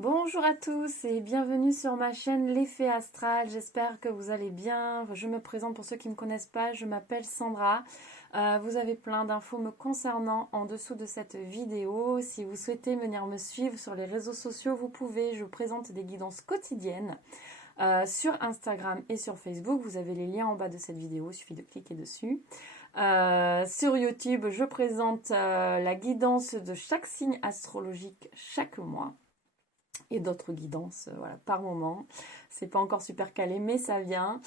Bonjour à tous et bienvenue sur ma chaîne L'Effet Astral. J'espère que vous allez bien. Je me présente pour ceux qui ne me connaissent pas. Je m'appelle Sandra. Vous avez plein d'infos me concernant en dessous de cette vidéo. Si vous souhaitez venir me suivre sur les réseaux sociaux, vous pouvez. Je vous présente des guidances quotidiennes sur Instagram et sur Facebook. Vous avez les liens en bas de cette vidéo. Il suffit de cliquer dessus. Sur YouTube, je présente la guidance de chaque signe astrologique chaque mois. Et d'autres guidances voilà, par moment. C'est pas encore super calé, mais ça vient.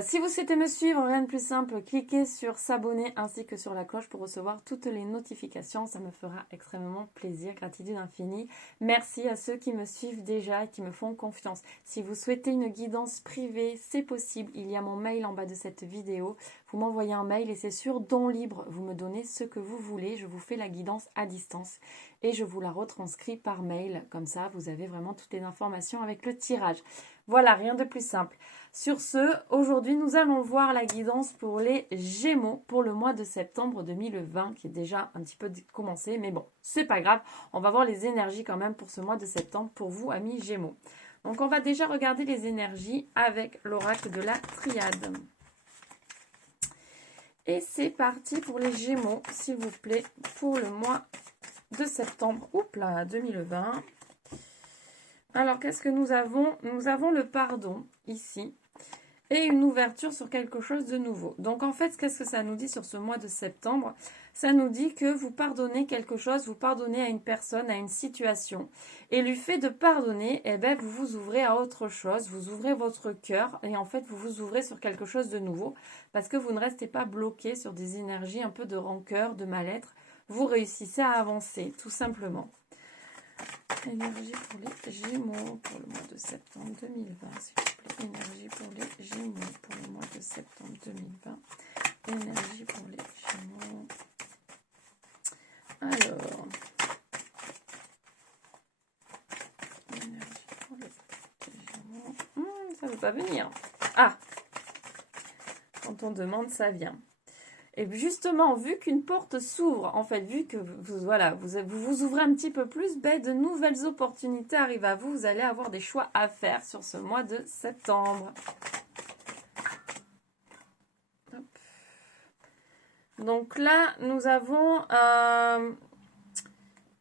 Si vous souhaitez me suivre, rien de plus simple, cliquez sur s'abonner ainsi que sur la cloche pour recevoir toutes les notifications. Ça me fera extrêmement plaisir, gratitude infinie. Merci à ceux qui me suivent déjà et qui me font confiance. Si vous souhaitez une guidance privée, c'est possible. Il y a mon mail en bas de cette vidéo. Vous m'envoyez un mail et c'est sur don libre. Vous me donnez ce que vous voulez. Je vous fais la guidance à distance et je vous la retranscris par mail. Comme ça, vous avez vraiment toutes les informations avec le tirage. Voilà, rien de plus simple. Sur ce, aujourd'hui, nous allons voir la guidance pour les Gémeaux pour le mois de septembre 2020, qui est déjà un petit peu commencé, mais bon, c'est pas grave. On va voir les énergies quand même pour ce mois de septembre pour vous, amis Gémeaux. Donc, on va déjà regarder les énergies avec l'oracle de la Triade. Et c'est parti pour les Gémeaux, s'il vous plaît, pour le mois de septembre, oups là, 2020. Alors, qu'est-ce que nous avons? Nous avons le pardon, ici, et une ouverture sur quelque chose de nouveau. Donc, en fait, qu'est-ce que ça nous dit sur ce mois de septembre? Ça nous dit que vous pardonnez quelque chose, vous pardonnez à une personne, à une situation. Et le fait de pardonner, eh ben, vous vous ouvrez à autre chose, vous ouvrez votre cœur, et en fait, vous vous ouvrez sur quelque chose de nouveau, parce que vous ne restez pas bloqué sur des énergies un peu de rancœur, de mal-être. Vous réussissez à avancer, tout simplement. Énergie pour les Gémeaux pour le mois de septembre 2020, s'il vous plaît. Énergie pour les Gémeaux pour le mois de septembre 2020. Énergie pour les Gémeaux. Alors. Énergie pour les Gémeaux. Ça ne veut pas venir. Ah! Quand on demande, ça vient. Et justement, vu qu'une porte s'ouvre, en fait, vu que vous ouvrez un petit peu plus, ben, de nouvelles opportunités arrivent à vous. Vous allez avoir des choix à faire sur ce mois de septembre. Hop. Donc là, nous avons...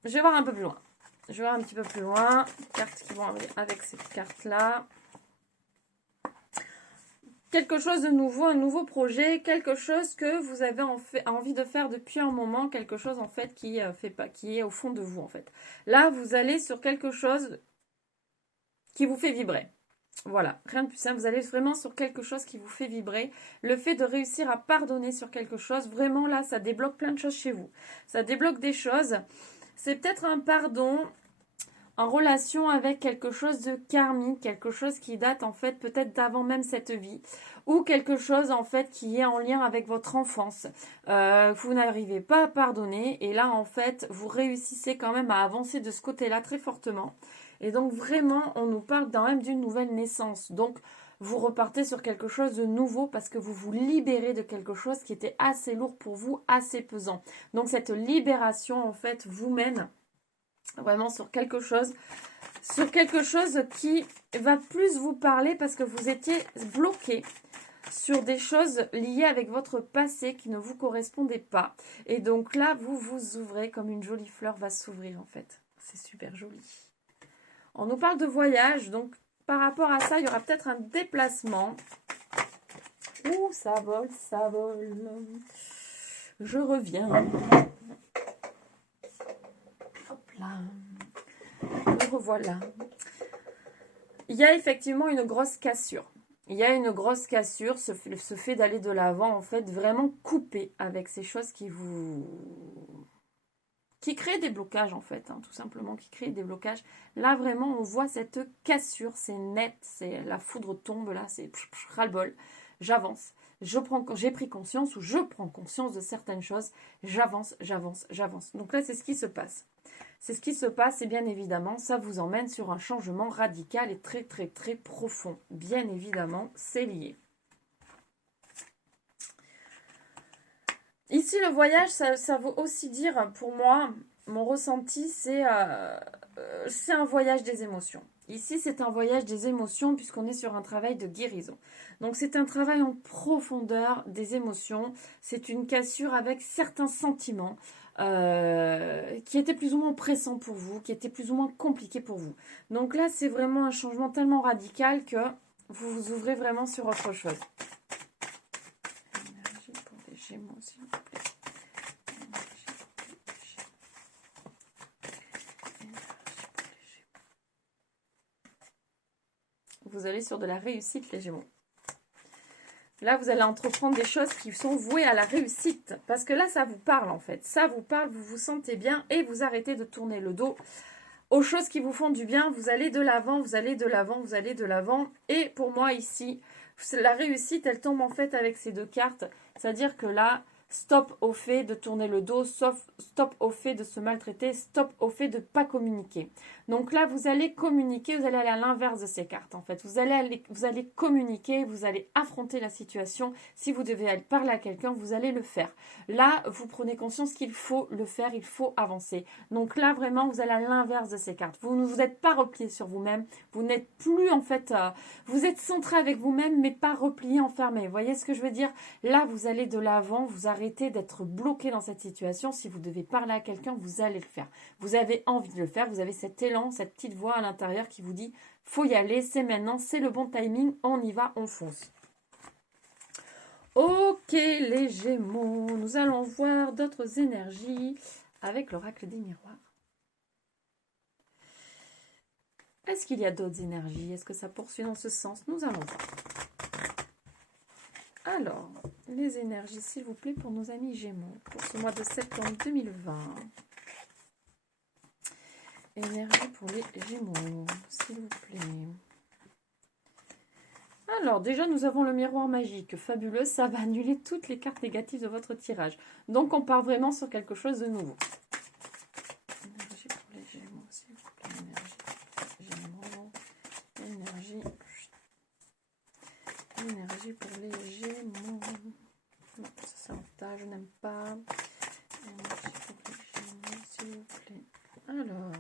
je vais voir un peu plus loin. Je vais voir un petit peu plus loin. Cartes qui vont avec cette carte-là. Quelque chose de nouveau, un nouveau projet, quelque chose que vous avez envie de faire depuis un moment, quelque chose en fait qui est au fond de vous en fait. Là, vous allez sur quelque chose qui vous fait vibrer. Voilà, rien de plus simple, vous allez vraiment sur quelque chose qui vous fait vibrer. Le fait de réussir à pardonner sur quelque chose, vraiment là, ça débloque plein de choses chez vous. Ça débloque des choses. C'est peut-être un pardon en relation avec quelque chose de karmique, quelque chose qui date en fait peut-être d'avant même cette vie, ou quelque chose en fait qui est en lien avec votre enfance. Vous n'arrivez pas à pardonner, et là en fait vous réussissez quand même à avancer de ce côté-là très fortement. Et donc vraiment on nous parle quand même d'une nouvelle naissance. Donc vous repartez sur quelque chose de nouveau parce que vous vous libérez de quelque chose qui était assez lourd pour vous, assez pesant. Donc cette libération en fait vous mène vraiment sur quelque chose qui va plus vous parler parce que vous étiez bloqué sur des choses liées avec votre passé qui ne vous correspondaient pas. Et donc là, vous vous ouvrez comme une jolie fleur va s'ouvrir en fait. C'est super joli. On nous parle de voyage, donc par rapport à ça, il y aura peut-être un déplacement. Ouh, ça vole, ça vole. Je reviens. Hop là. Me revoilà. Il y a effectivement une grosse cassure. Il y a une grosse cassure, ce fait d'aller de l'avant, en fait, vraiment couper avec ces choses qui créent des blocages, en fait, hein, tout simplement, qui créent des blocages. Là, vraiment, on voit cette cassure, c'est net, c'est la foudre tombe, là, c'est ras-le-bol, j'avance. J'ai pris conscience ou je prends conscience de certaines choses, j'avance, j'avance, j'avance. Donc là, c'est ce qui se passe. C'est ce qui se passe et bien évidemment, ça vous emmène sur un changement radical et très très très profond. Bien évidemment, c'est lié. Ici, le voyage, ça veut aussi dire pour moi mon ressenti, c'est un voyage des émotions. Ici, c'est un voyage des émotions puisqu'on est sur un travail de guérison. Donc, c'est un travail en profondeur des émotions. C'est une cassure avec certains sentiments qui étaient plus ou moins pressants pour vous, qui étaient plus ou moins compliqués pour vous. Donc là, c'est vraiment un changement tellement radical que vous vous ouvrez vraiment sur autre chose. Énergie pour les Gémeaux, s'il vous plaît. Vous allez sur de la réussite, les Gémeaux. Là, vous allez entreprendre des choses qui sont vouées à la réussite. Parce que là, ça vous parle, en fait. Ça vous parle, vous vous sentez bien et vous arrêtez de tourner le dos aux choses qui vous font du bien. Vous allez de l'avant, vous allez de l'avant, vous allez de l'avant. Et pour moi, ici, la réussite, elle tombe en fait avec ces deux cartes. C'est-à-dire que là, stop au fait de tourner le dos, stop au fait de se maltraiter, stop au fait de ne pas communiquer. Donc là, vous allez communiquer, vous allez aller à l'inverse de ces cartes en fait. Vous allez communiquer, vous allez affronter la situation. Si vous devez aller parler à quelqu'un, vous allez le faire. Là, vous prenez conscience qu'il faut le faire, il faut avancer. Donc là, vraiment, vous allez à l'inverse de ces cartes. Vous ne vous êtes pas replié sur vous-même. Vous n'êtes plus en fait... vous êtes centré avec vous-même, mais pas replié, enfermé. Vous voyez ce que je veux dire? Là, vous allez de l'avant, vous arrêtez d'être bloqué dans cette situation. Si vous devez parler à quelqu'un, vous allez le faire. Vous avez envie de le faire, vous avez cet élan, cette petite voix à l'intérieur qui vous dit « faut y aller, c'est maintenant, c'est le bon timing, on y va, on fonce ». Ok les Gémeaux, nous allons voir d'autres énergies avec l'oracle des miroirs. Est-ce qu'il y a d'autres énergies? Est-ce que ça poursuit dans ce sens? Nous allons voir. Alors, les énergies, s'il vous plaît, pour nos amis Gémeaux, pour ce mois de septembre 2020. Énergie pour les Gémeaux, s'il vous plaît. Alors, déjà, nous avons le miroir magique. Fabuleux, ça va annuler toutes les cartes négatives de votre tirage. Donc, on part vraiment sur quelque chose de nouveau. Énergie pour les Gémeaux, s'il vous plaît. Énergie. Énergie pour les Gémeaux. Non, ça c'est un tas, je n'aime pas. Énergie pour les Gémeaux, s'il vous plaît. Alors.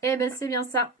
Eh bien, c'est bien ça.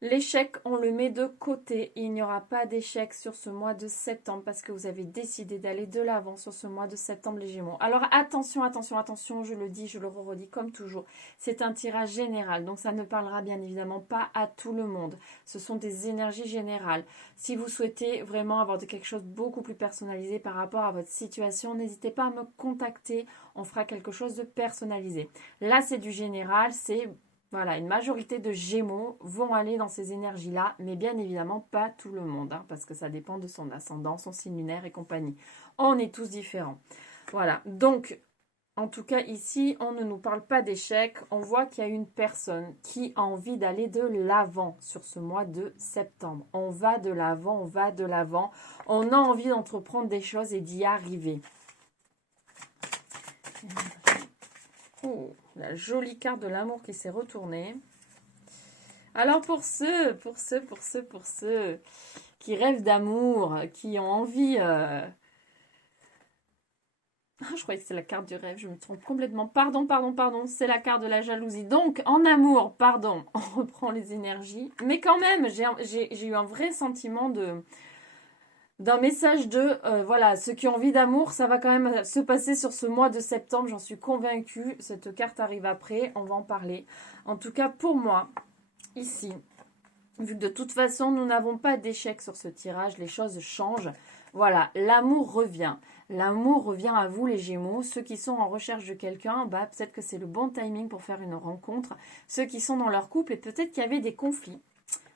L'échec, on le met de côté. Il n'y aura pas d'échec sur ce mois de septembre parce que vous avez décidé d'aller de l'avant sur ce mois de septembre, les Gémeaux. Alors attention, attention, attention, je le dis, je le redis comme toujours. C'est un tirage général, donc ça ne parlera bien évidemment pas à tout le monde. Ce sont des énergies générales. Si vous souhaitez vraiment avoir quelque chose de beaucoup plus personnalisé par rapport à votre situation, n'hésitez pas à me contacter. On fera quelque chose de personnalisé. Là, c'est du général, c'est... Voilà, une majorité de Gémeaux vont aller dans ces énergies-là, mais bien évidemment pas tout le monde, hein, parce que ça dépend de son ascendant, son signe lunaire et compagnie. On est tous différents. Voilà, donc, en tout cas ici, on ne nous parle pas d'échec. On voit qu'il y a une personne qui a envie d'aller de l'avant sur ce mois de septembre. On va de l'avant, on va de l'avant. On a envie d'entreprendre des choses et d'y arriver. Oh, la jolie carte de l'amour qui s'est retournée. Alors pour ceux qui rêvent d'amour, qui ont envie... je croyais que c'est la carte du rêve, je me trompe complètement. Pardon, c'est la carte de la jalousie. Donc, en amour, pardon, on reprend les énergies. Mais quand même, j'ai eu un vrai sentiment d'un message de, voilà, ceux qui ont envie d'amour, ça va quand même se passer sur ce mois de septembre, j'en suis convaincue. Cette carte arrive après, on va en parler. En tout cas, pour moi, ici, vu que de toute façon, nous n'avons pas d'échec sur ce tirage, les choses changent. Voilà, l'amour revient. L'amour revient à vous, les Gémeaux. Ceux qui sont en recherche de quelqu'un, bah, peut-être que c'est le bon timing pour faire une rencontre. Ceux qui sont dans leur couple, et peut-être qu'il y avait des conflits.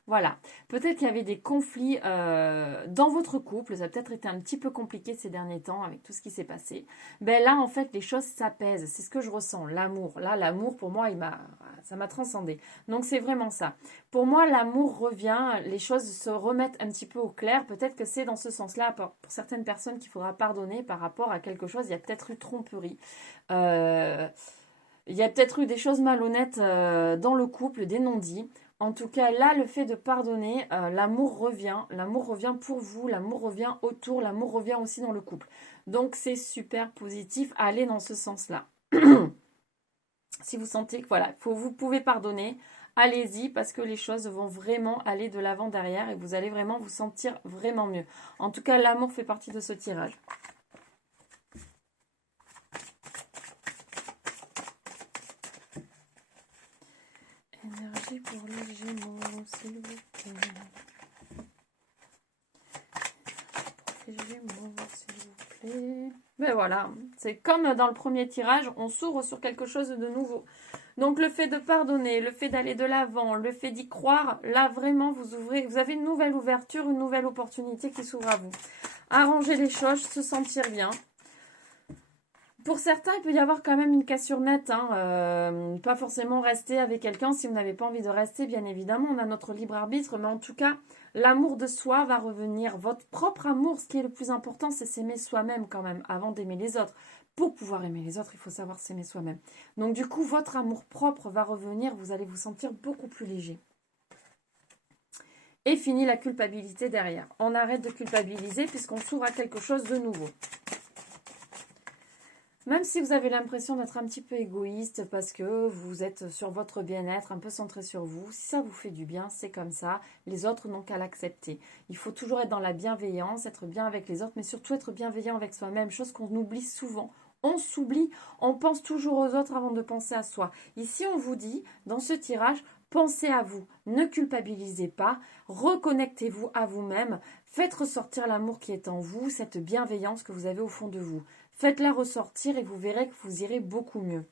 Voilà, peut-être qu'il y avait des conflits dans votre couple, ça a peut-être été un petit peu compliqué ces derniers temps avec tout ce qui s'est passé. Ben là, en fait, les choses s'apaisent, c'est ce que je ressens, l'amour. Là, l'amour, pour moi, ça m'a transcendé. Donc, c'est vraiment ça. Pour moi, l'amour revient, les choses se remettent un petit peu au clair. Peut-être que c'est dans ce sens-là, pour certaines personnes, qu'il faudra pardonner par rapport à quelque chose. Il y a peut-être eu tromperie. Il y a peut-être eu des choses malhonnêtes dans le couple, des non-dits. En tout cas, là, le fait de pardonner, l'amour revient pour vous, l'amour revient autour, l'amour revient aussi dans le couple. Donc, c'est super positif, allez dans ce sens-là. Si vous sentez que voilà, vous pouvez pardonner, allez-y parce que les choses vont vraiment aller de l'avant derrière et vous allez vraiment vous sentir vraiment mieux. En tout cas, l'amour fait partie de ce tirage. Énergie pour les Gémeaux, s'il vous plaît. Les Gémeaux, s'il vous plaît. Ben voilà, c'est comme dans le premier tirage, on s'ouvre sur quelque chose de nouveau. Donc le fait de pardonner, le fait d'aller de l'avant, le fait d'y croire, là vraiment vous avez une nouvelle ouverture, une nouvelle opportunité qui s'ouvre à vous. Arranger les choses, se sentir bien. Pour certains, il peut y avoir quand même une cassure nette. Pas forcément rester avec quelqu'un si vous n'avez pas envie de rester, bien évidemment. On a notre libre arbitre, mais en tout cas, l'amour de soi va revenir. Votre propre amour, ce qui est le plus important, c'est s'aimer soi-même quand même, avant d'aimer les autres. Pour pouvoir aimer les autres, il faut savoir s'aimer soi-même. Donc du coup, votre amour propre va revenir. Vous allez vous sentir beaucoup plus léger. Et fini la culpabilité derrière. On arrête de culpabiliser puisqu'on s'ouvre à quelque chose de nouveau. Même si vous avez l'impression d'être un petit peu égoïste parce que vous êtes sur votre bien-être, un peu centré sur vous, si ça vous fait du bien, c'est comme ça. Les autres n'ont qu'à l'accepter. Il faut toujours être dans la bienveillance, être bien avec les autres, mais surtout être bienveillant avec soi-même, chose qu'on oublie souvent. On s'oublie, on pense toujours aux autres avant de penser à soi. Ici, on vous dit, dans ce tirage, pensez à vous, ne culpabilisez pas, reconnectez-vous à vous-même, faites ressortir l'amour qui est en vous, cette bienveillance que vous avez au fond de vous. Faites-la ressortir et vous verrez que vous irez beaucoup mieux.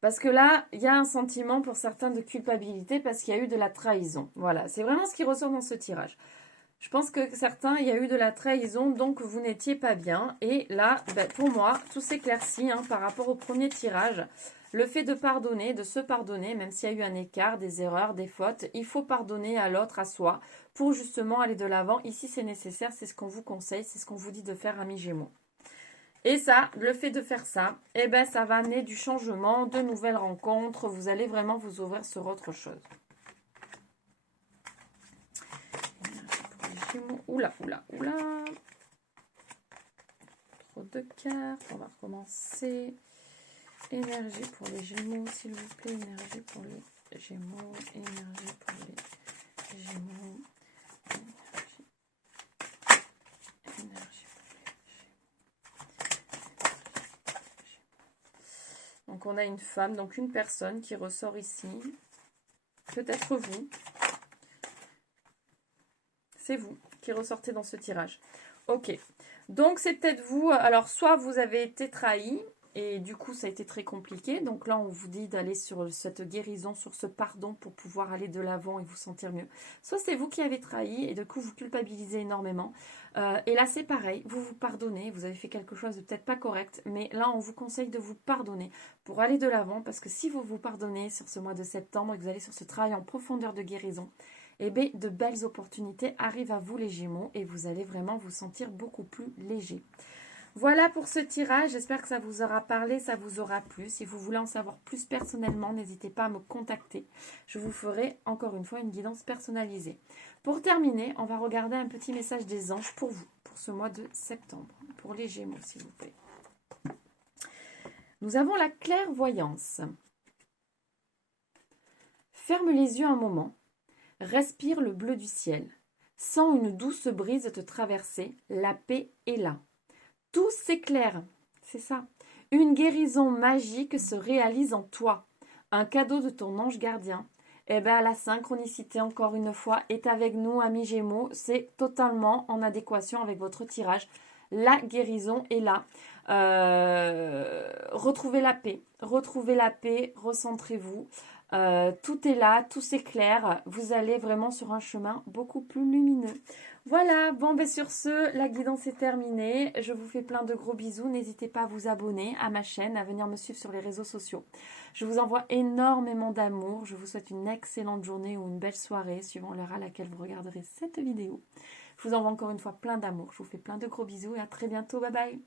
Parce que là, il y a un sentiment pour certains de culpabilité parce qu'il y a eu de la trahison. Voilà, c'est vraiment ce qui ressort dans ce tirage. Je pense que certains, il y a eu de la trahison, donc vous n'étiez pas bien. Et là, pour moi, tout s'éclaircit par rapport au premier tirage. Le fait de pardonner, de se pardonner, même s'il y a eu un écart, des erreurs, des fautes, il faut pardonner à l'autre, à soi, pour justement aller de l'avant. Ici, c'est nécessaire, c'est ce qu'on vous conseille, c'est ce qu'on vous dit de faire, amis Gémeaux. Et ça, le fait de faire ça, ça va amener du changement, de nouvelles rencontres. Vous allez vraiment vous ouvrir sur autre chose. Oula, oula, oula. Trop de cartes. On va recommencer. Énergie pour les Gémeaux, s'il vous plaît. Énergie pour les Gémeaux. Énergie pour les Gémeaux. Énergie pour les Gémeaux. Donc on a une femme, donc une personne qui ressort ici. Peut-être vous. C'est vous qui ressortez dans ce tirage. Ok. Donc c'est peut-être vous. Alors soit vous avez été trahi. Et du coup, ça a été très compliqué. Donc là, on vous dit d'aller sur cette guérison, sur ce pardon pour pouvoir aller de l'avant et vous sentir mieux. Soit c'est vous qui avez trahi et du coup, vous culpabilisez énormément. Et là, c'est pareil. Vous vous pardonnez. Vous avez fait quelque chose de peut-être pas correct. Mais là, on vous conseille de vous pardonner pour aller de l'avant. Parce que si vous vous pardonnez sur ce mois de septembre et que vous allez sur ce travail en profondeur de guérison, de belles opportunités arrivent à vous, les Gémeaux. Et vous allez vraiment vous sentir beaucoup plus léger. Voilà pour ce tirage, j'espère que ça vous aura parlé, ça vous aura plu. Si vous voulez en savoir plus personnellement, n'hésitez pas à me contacter. Je vous ferai encore une fois une guidance personnalisée. Pour terminer, on va regarder un petit message des anges pour vous, pour ce mois de septembre, pour les Gémeaux s'il vous plaît. Nous avons la clairvoyance. Ferme les yeux un moment, respire le bleu du ciel. Sens une douce brise te traverser, la paix est là. Tout s'éclaire, c'est ça. Une guérison magique se réalise en toi. Un cadeau de ton ange gardien. La synchronicité, encore une fois, est avec nous, amis Gémeaux. C'est totalement en adéquation avec votre tirage. La guérison est là. Retrouvez la paix, recentrez-vous. Tout est là, tout s'éclaire. Vous allez vraiment sur un chemin beaucoup plus lumineux. Voilà, bon sur ce, la guidance est terminée. Je vous fais plein de gros bisous. N'hésitez pas à vous abonner à ma chaîne, à venir me suivre sur les réseaux sociaux. Je vous envoie énormément d'amour. Je vous souhaite une excellente journée ou une belle soirée, suivant l'heure à laquelle vous regarderez cette vidéo. Je vous envoie encore une fois plein d'amour. Je vous fais plein de gros bisous et à très bientôt. Bye bye.